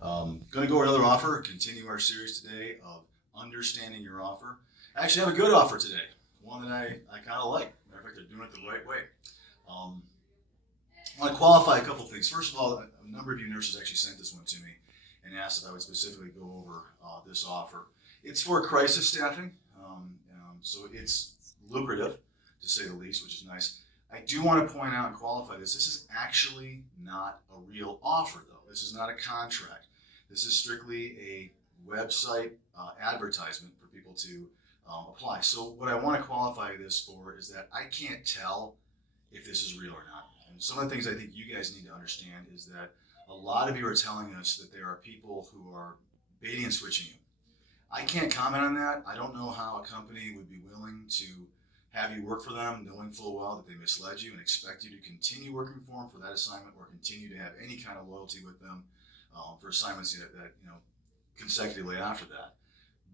Going to go over another offer, continue our series today of understanding your offer. I actually have a good offer today, one that I kind of like. Matter of fact, they're doing it the right way. Um, I want to qualify a couple things. First of all, a number of you nurses actually sent this one to me and asked if I would specifically go over this offer. It's for crisis staffing, so it's lucrative to say the least, which is nice. I do want to point out and qualify this. This is actually not a real offer, though. This is not a contract. This is strictly a website advertisement for people to apply. So what I want to qualify this for is that I can't tell if this is real or not. And some of the things I think you guys need to understand is that a lot of you are telling us that there are people who are baiting and switching you. I can't comment on that. I don't know how a company would be willing to have you work for them, knowing full well that they misled you and expect you to continue working for them for that assignment or continue to have any kind of loyalty with them for assignments that consecutively after that.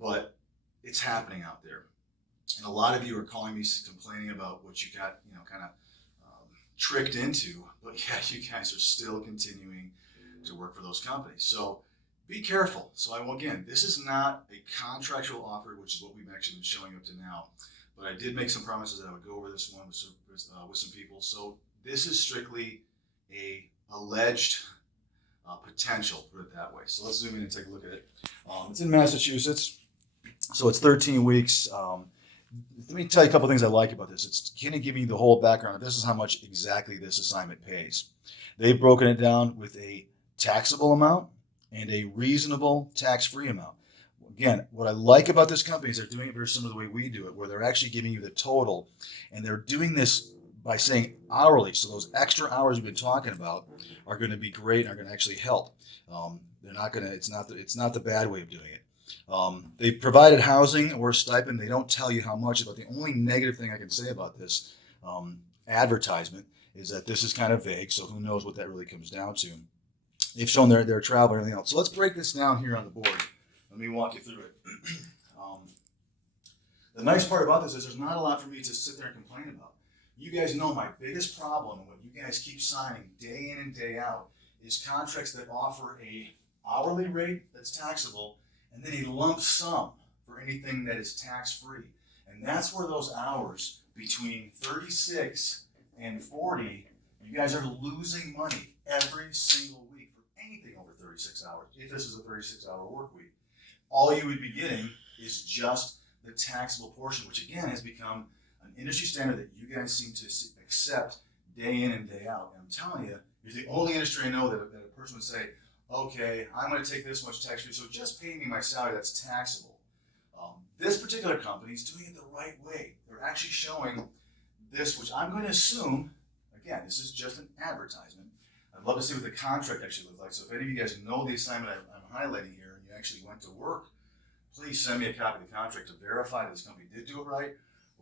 But it's happening out there. And a lot of you are calling me complaining about what you got, kind of tricked into, but yeah, you guys are still continuing to work for those companies. So be careful. So again, this is not a contractual offer, which is what we've actually been showing up to now. But I did make some promises that I would go over this one with some people. So this is strictly a alleged potential, put it that way. So let's zoom in and take a look at it. It's in Massachusetts, so it's 13 weeks. Let me tell you a couple things I like about this. It's kind of giving you the whole background. This is how much exactly this assignment pays. They've broken it down with a taxable amount and a reasonable tax-free amount. Again, what I like about this company is they're doing it very similar to the way we do it, where they're actually giving you the total, and they're doing this by saying hourly. So those extra hours we've been talking about are going to be great and are going to actually help. They're not going to. It's not the bad way of doing it. They've provided housing or stipend. They don't tell you how much, but the only negative thing I can say about this advertisement is that this is kind of vague, so who knows what that really comes down to. They've shown their travel and everything else. So let's break this down here on the board. Let me walk you through it. The nice part about this is there's not a lot for me to sit there and complain about. You guys know my biggest problem, and what you guys keep signing day in and day out, is contracts that offer a hourly rate that's taxable and then a lump sum for anything that is tax-free. And that's where those hours between 36 and 40, you guys are losing money every single week for anything over 36 hours, if this is a 36-hour work week. All you would be getting is just the taxable portion, which again has become an industry standard that you guys seem to accept day in and day out. And I'm telling you, you're the only industry I know that a person would say, okay, I'm going to take this much tax free, so just pay me my salary that's taxable. This particular company is doing it the right way. They're actually showing this, which I'm going to assume, again, this is just an advertisement. I'd love to see what the contract actually looks like. So if any of you guys know the assignment I'm highlighting here and you actually went to work, please send me a copy of the contract to verify that this company did do it right,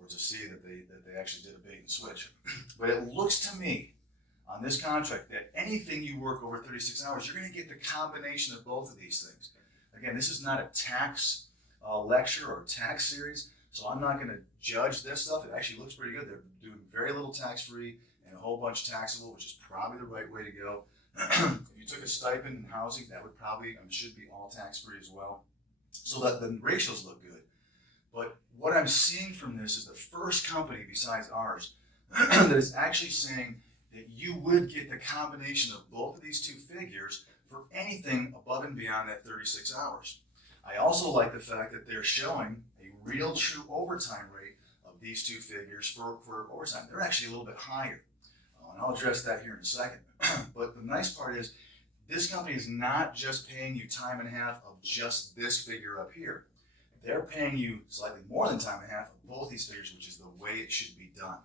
or to see that they actually did a bait and switch. But it looks to me on this contract that anything you work over 36 hours, you're going to get the combination of both of these things. Again, this is not a tax lecture or tax series, so I'm not going to judge this stuff. It actually looks pretty good. They're doing very little tax-free and a whole bunch taxable, which is probably the right way to go. If you took a stipend and housing, that would probably, should be all tax-free as well. So that the ratios look good. But what I'm seeing from this is the first company besides ours that is actually saying that you would get the combination of both of these two figures for anything above and beyond that 36 hours. I also like the fact that they're showing a real true overtime rate of these two figures for overtime. They're actually a little bit higher. And I'll address that here in a second. But the nice part is this company is not just paying you time and a half of just this figure up here. They're paying you slightly more than time and a half of both these figures, which is the way it should be done.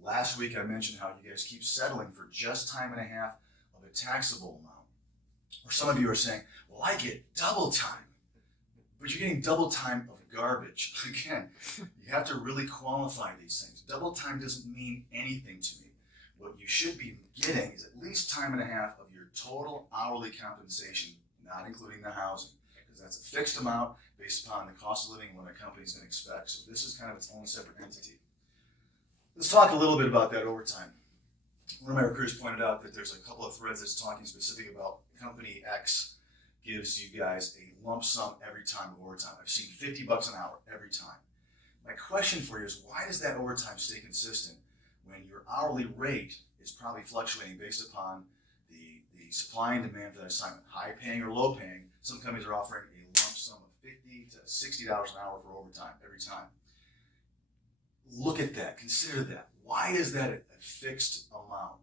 Last week I mentioned how you guys keep settling for just time and a half of a taxable amount. Or some of you are saying, well, I get double time. But you're getting double time of garbage. Again, you have to really qualify these things. Double time doesn't mean anything to me. What you should be getting is at least time and a half of your total hourly compensation, not including the housing, because that's a fixed amount based upon the cost of living and what a company's going to expect. So this is kind of its own separate entity. Let's talk a little bit about that overtime. One of my recruiters pointed out that there's a couple of threads that's talking specifically about company X gives you guys a lump sum every time of overtime. I've seen $50 an hour every time. My question for you is, why does that overtime stay consistent when your hourly rate is probably fluctuating based upon the supply and demand for that assignment, high paying or low paying? Some companies are offering a lump sum of $50 to $60 an hour for overtime every time. Look at that, consider that. Why is that a fixed amount?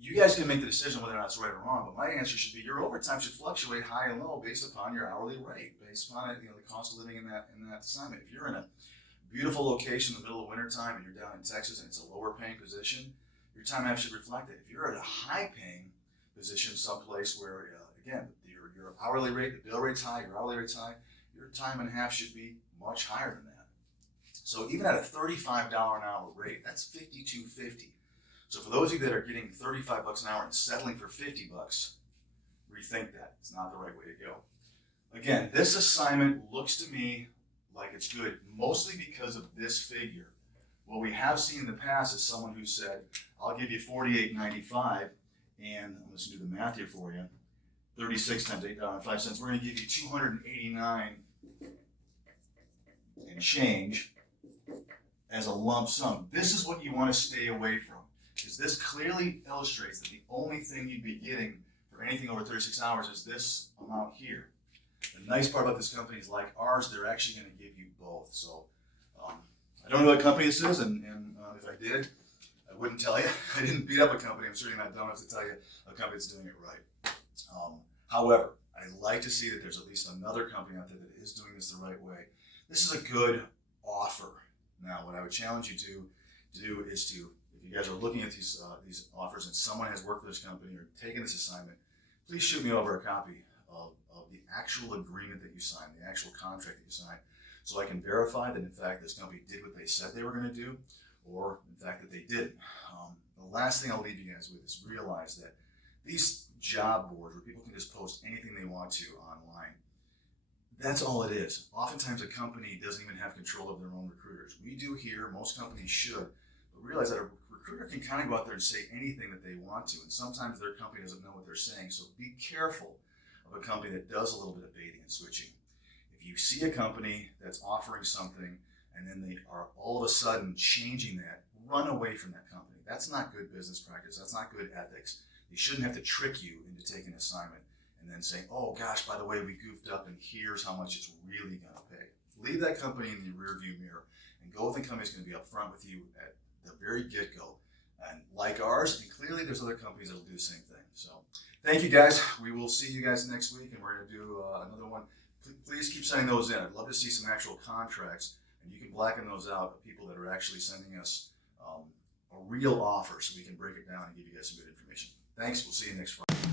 You guys can make the decision whether or not it's right or wrong, but my answer should be your overtime should fluctuate high and low based upon your hourly rate, based upon the cost of living in that assignment. If you're in a beautiful location in the middle of wintertime and you're down in Texas and it's a lower paying position, your time and a half should reflect it. If you're at a high paying position someplace where, again, your hourly rate, the bill rate's high, your hourly rate's high, your time and a half should be much higher than that. So even at a $35 an hour rate, that's $52.50. So for those of you that are getting $35 an hour and settling for $50, rethink that. It's not the right way to go. Again, this assignment looks to me like it's good, mostly because of this figure. What we have seen in the past is someone who said, I'll give you $48.95, and I'm just going to do the math here for you. 36 times $8.05. We're going to give you $289 and change as a lump sum. This is what you want to stay away from, because this clearly illustrates that the only thing you'd be getting for anything over 36 hours is this amount here. The nice part about this company is, like ours, they're actually going to give you both. So I don't know what company this is, and if I did, I wouldn't tell you. I didn't beat up a company. I'm certainly not dumb enough to tell you a company that's doing it right. However, I'd like to see that there's at least another company out there that is doing this the right way. This is a good offer. Now, what I would challenge you to do is to, if you guys are looking at these offers and someone has worked for this company or taken this assignment, please shoot me over a copy of the actual agreement that you signed, the actual contract that you signed, so I can verify that in fact this company did what they said they were going to do, or in fact that they didn't. The last thing I'll leave you guys with is realize that these job boards where people can just post anything they want to online, that's all it is. Oftentimes a company doesn't even have control of their own recruiters. We do here, most companies should, but realize that a recruiter can kind of go out there and say anything that they want to, and sometimes their company doesn't know what they're saying, so be careful of a company that does a little bit of baiting and switching. If you see a company that's offering something and then they are all of a sudden changing that, run away from that company. That's not good business practice. That's not good ethics. They shouldn't have to trick you into taking an assignment and then saying, oh gosh, by the way, we goofed up and here's how much it's really going to pay. Leave that company in the rearview mirror and go with the company that's going to be upfront with you at the very get-go. And like ours, and clearly there's other companies that will do the same thing. So thank you guys. We will see you guys next week, and we're going to do another one. Please keep sending those in. I'd love to see some actual contracts, and you can blacken those out of people that are actually sending us a real offer so we can break it down and give you guys some good information. Thanks. We'll see you next Friday.